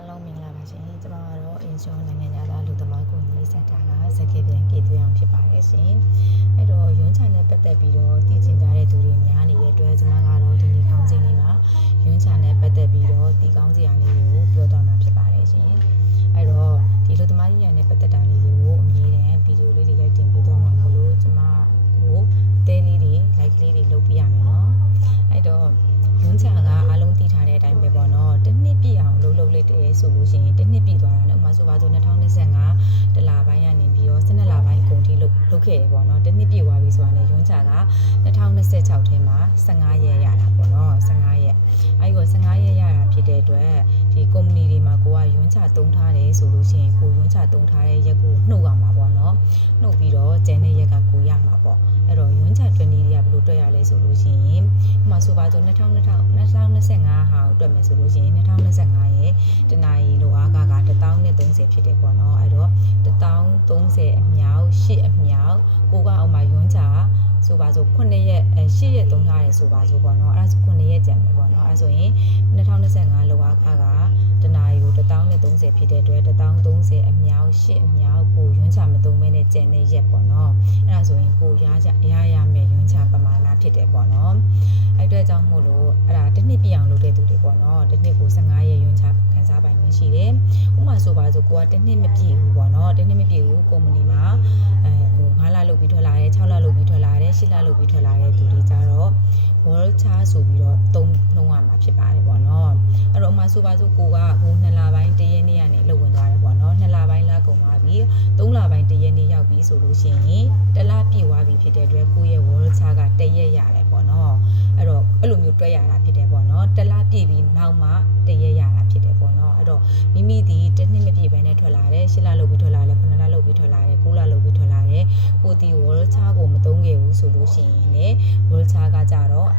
အားလုံးမင်္ဂလာပါရှင်။ကျွန်မကတော့အင်ဂျွန်နိုင်ငံသားလူသမားကိုညီစင်တာကစကေပြန်ကေသွေးအောင်ဖြစ်ပါတယ်ရှင်။အဲ့တော့ရွန်းချာနဲ့ပတ်သက်ပြီးတော့တည်ကျင်ကြတဲ့သူတွေများနေတဲ့အတွက်ကျွန်မကတော့ဒီနေ့ခေါင်းစဉ်လေးမှာရွန်းချာနဲ့ပတ်သက်ပြီးတော့တည်ကောင်းစရာလေးကိုပြောသွားမှာဖြစ်ပါတယ်ရှင်။အဲ့တော့ဒီလူသမားကြီးရနဲ့ပတ်သက်တာလေးကိုအမြဲတမ်းဗီဒီယိုလေးတွေရိုက်တင်ပေးသွားမှာမို့လို့ကျွန်မကိုအသေးလေးတွေ like လေးတွေလုပ်ပြရမယ်နော်။အဲ့တော့ရွန်းချာကအားလုံးသိထားတဲ့အတိုင်းပဲပေါ့နော်။တစ်နှစ်ပြည့်အောင်လှုပ်လိုက်တယ်ဆိုလို့ရှိရင်တစ်နှစ်ပြည့်သွားတာလည်းဥပမာဆိုပါဆို2025တလပိုင်းကနေပြီးတော့12လပိုင်းအကုန်ထိလုပ်ခဲ့တယ်ပေါ့နော်။တစ်နှစ်ပြည့်သွားပြီဆိုတာနဲ့ရွန်းချာက2026ထဲမှာ15ရက်ရတာပေါ့နော်15ရက်အဲဒီတော့15ရက်ရတာဖြစ်တဲ့အတွက်ဒီကုမ္ပဏီတွေမှာကိုကရွန်းချသုံးထားတယ်ဆိုလို့ရှိရင်ကိုရွန်းချသုံးထားတဲ့ရက်ကိုနှုတ်ရမှာပေါ့နော်။နှုတ်ပြီးတော့ကျန်တဲ့ရက်ကကိုရမှာပေါ့။အဲ့တော့ရွန်းချ20တွေကဘယ်လိုတွက်ရလဲဆိုလို့ရှိရင်ဥပမာဆိုပါဆို2025ဟာကိုတွက်မယ်ဆိုလို့ရှိရင်2025ရဲ့တနာရီလိုအားက1030ဖြစ်တယ်ပေါ့နော်အဲ့တော့1030အမြောက်8အမြောက်ကိုကအောင်မှာရွန်းချဆိုပါဆို9ရက်8ရက်သုံးထားတယ်ဆိုပါဆိုပေါ့နော်အဲ့ဒါဆို9ရက်ကျန်မယ်ပေါ့နော်အဲ့ဆိုရင်2025လိုအားကတနာရီကို1030ဖြစ်တဲ့အတွက်1030အမြောက်8အမြောက်ကိုရွန်းချမသုံးမဲနဲ့ကျန်တဲ့ရက်ပေါ့နော်အဲ့ဒါဆိုရင်ကိုရမယ်ရွန်းချပမာဏဖြစ်တယ်ပေါ့နော်အဲ့အတွက်ကြောင့်မို့လို့အဲ့ဒါတစ်နှစ်ပြည့်အောင်လုပ်တဲ့သူတွေပေါ့နော်တစ်နှစ်ကို15ရက်ရွန်းချခံစားပိုင်ခွင့်ရှိတယ်ဥပမာဆိုပါဆိုကိုကတစ်နှစ်မပြည့်ဘူးပေါ့နော်တစ်နှစ်မပြည့်ဘူးကုမ္ပဏီမှာ9လလုပ်ပြီးထွက်လာတယ်6လလုပ်ပြီးထွက်လာတယ်10လလုပ်ပြီးထွက်လာတဲ့သူတွေကြတော့ World Chart ဆိုပြီးတော့သုံးရမှာဖြစ်ပါတယ်ပေါ့နော်အဲ့တော့ဥပမာဆိုပါဆိုကိုက2လပိုင်း1ရက်နေ့ကနေလုပ်ဝင်သွားတယ်ပေါ့နော်2လပိုင်းလကုန်သွားပြီ3လပိုင်း1ရက်နေ့ရောက်ပြီဆိုလို့ရှိရင်1လပြည့်သွားပြီဖြစ်တဲ့အတွက်ကိုရဲ့ World Chart က1ရက်ရတယ်ပေါ့နော်အဲ့တော့အဲ့လိုမျိုးတွက်ရတာဖြစ်တယ်ပေါ့နော်1လပြည့်ပြီးနောက်မှ1ရက်ရတာဖြစ်တယ်ပေါ့နော်အဲ့တော့မိမိဒီတစ်နှစ်မပြည့်ဘဲနဲ့ထွက်လာတယ်10လလုပ်ပြီးထွက်လာတယ်9လလုပ်ပြီးထွက်လာတယ်9လလုပ်ပြီးထွက်လာတယ်ကိုဒီ World Chart ကိုမသုံးခဲ့ဘူးဆိုလို့ရှိရင်လည်း World Chart ကကြတော့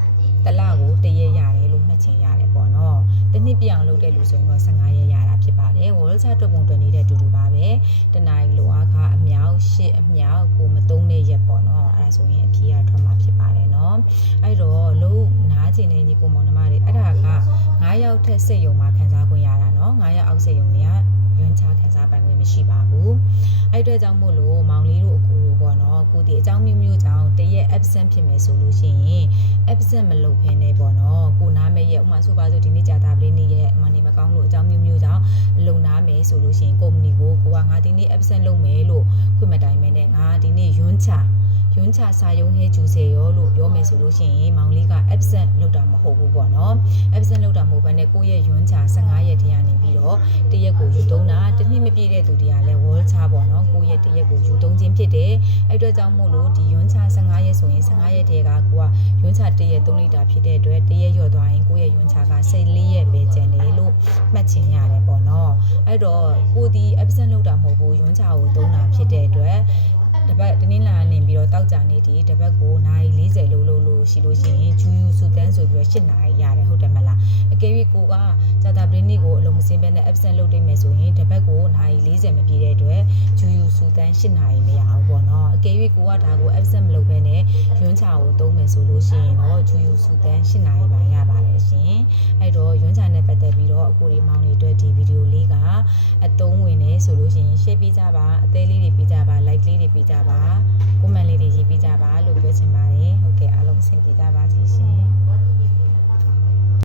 တလကို1ရက်ရတယ်လို့မှတ်ချင်ရတယ်ပေါ့နော်တစ်နှစ်ပြည့်အောင်လုပ်တဲ့လူဆိုရင်တော့15ရက်ရတာဖြစ်ပါတယ် World Chart တွက်ပုံတွက်နေတဲ့အတူတူပါပဲတနာရီလိုအားကအမြောက်8အမြောက်ကိုမသုံးတဲ့ရက်ပေါ့နော်အဲ့ဒါဆိုရင်အဖြေရထွက်မှာဖြစ်ပါတယ်နော်အဲ့တော့လုံးနားကျင်တဲ့ညီကိုမောင်နှမတွေအဲ့ဒါက9ရောက်ထက်စိတ်ယုံမှာခံစားခွင့်ရတာနော်9ရောက်အောက်စိတ်ယုံတွေကရွန်းချခံစားပိုင်ခွင့်မရှိပါဘူးအဲ့အတွက်ကြောင့်မို့လို့မောင်လေးတို့အကူတို့ပေါ့နော်ကိုဒီအကြောင်းမျိုးမျိုးကြောင့်တရက် absent ဖြစ်မယ်ဆိုလို့ရှိရင် absent မလုပ်ဖ ೇನೆ ပေါ့နော်ကိုနားမဲ့ရဲ့ဥမာဆိုပါဆိုဒီနေ့ကြာတာပလေးနေ့ရဲ့မနေမကောင်းလို့အကြောင်းမျိုးမျိုးကြောင့်လုံနားမယ်ဆိုလို့ရှိရင်ကုမ္ပဏီကိုကငါဒီနေ့ absent လုပ်မယ်လို့ခွင့်မတိုင်မဲနဲ့ငါဒီနေ့ရွန်းချစာယုံဟဲကျူစေရောလို့ပြောမယ်ဆိုလို့ရှိရင်မောင်လေးက absent လုပ်တာမဟုတ်ဘူးပေါ့နော် absent လုပ်တာမဟုတ်ဘဲနဲ့ကိုယ့်ရဲ့ရွန်းချ15ရက်တည်းကနေပြီးတော့တရက်ကိုယူသုံးတာတစ်နှစ်မပြည့်တဲ့သူတွေကလည်း World Chart ပေါ့နော်ကိုယ့်ရဲ့တရက်ကိုယူသုံးခြင်းဖြစ်တယ်အဲ့အတွက်ကြောင့်မို့လို့ဒီရွန်းချ15ရက်ဆိုရင်15ရက်တည်းကကိုကရွန်းချတရက်3လီတာဖြစ်တဲ့အတွက်တရက်လျော့သွားရင်ကိုယ့်ရဲ့ရွန်းချက14ရက်ပဲကျန်တယ်လို့မှတ်ချင်ရတယ်ပေါ့နော်အဲ့တော့ကိုဒီ absent လုပ်တာမဟုတ်ဘူးရွန်းချကိုသုံးတာဖြစ်တဲ့အတွက်တပတ်တနင်္လာနေ့ပြီးတော့တောက်ကြနေဒီတပတ်ကိုနာရီ40လို့ရှိလို့ရှိရင်ဂျူယူစုတန်းဆိုပြီးတော့8နာရီရတယ်ဟုတ်တယ်မလားအကယ်၍ကိုကဂျာတာပရင်းနေ့ကိုအလုံးမစင်းပဲနဲ့ absent လုပ်နေမယ်ဆိုရင်တပတ်ကိုနာရီ40မပြည့်တဲ့အတွက်ဂျူယူစုတန်း8နာရီမရအောင်ပေါ့နော်အကယ်၍ကိုကဒါကို absent မလုပ်ဘဲနဲ့ရွန်းချကိုသုံးမယ်ဆိုလို့ရှိရင်တော့ဂျူယူစုတန်း8နာရီပိုင်းရပါတယ်ရှင်အဲ့တော့ရွန်းချနဲ့ပတ်သက်ပြီးတော့အကိုဒီမောင်တွေအတွက်ဒီဗီဒီယိုလေးကအသုံးဝင်နေဆိုလို့ရှိရင် share ပေးကြပါအသေးလေးတွေပေးကြပါ like လေးတွေပေးကြပါ comment လေးတွေရေးပေးကြပါလို့ပြောချင်ပါတယ်ဟုတ်ကဲ့အားလုံးအဆင်ပြေကြပါစေရှင်